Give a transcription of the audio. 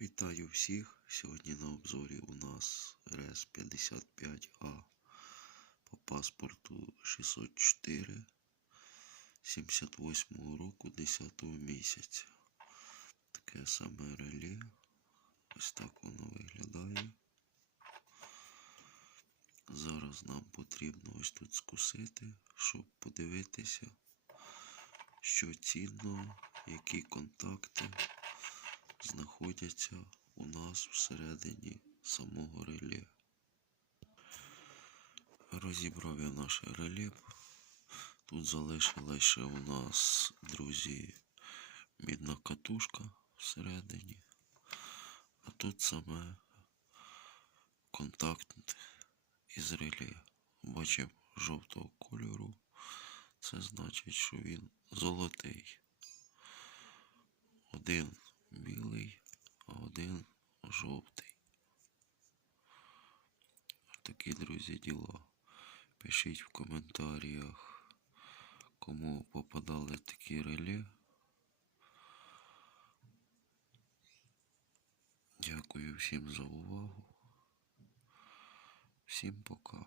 Вітаю всіх! Сьогодні на обзорі у нас РС 55 а по паспорту 604 78 року 10 місяця. Таке саме реле. Ось так воно виглядає. Зараз нам потрібно ось тут скусити, щоб подивитися, що цінно, які контакти знаходяться у нас всередині самого реле. Розібрав я наше реле. Тут залишилась ще у нас, друзі, мідна катушка всередині. А тут саме контакт із реле. Бачимо жовтого кольору. Це значить, що він золотий. Один білий, а один жовтий. Такі, друзі, діла. Пишіть в коментарях, кому попадали такі реле. Дякую всім за увагу. Всім пока.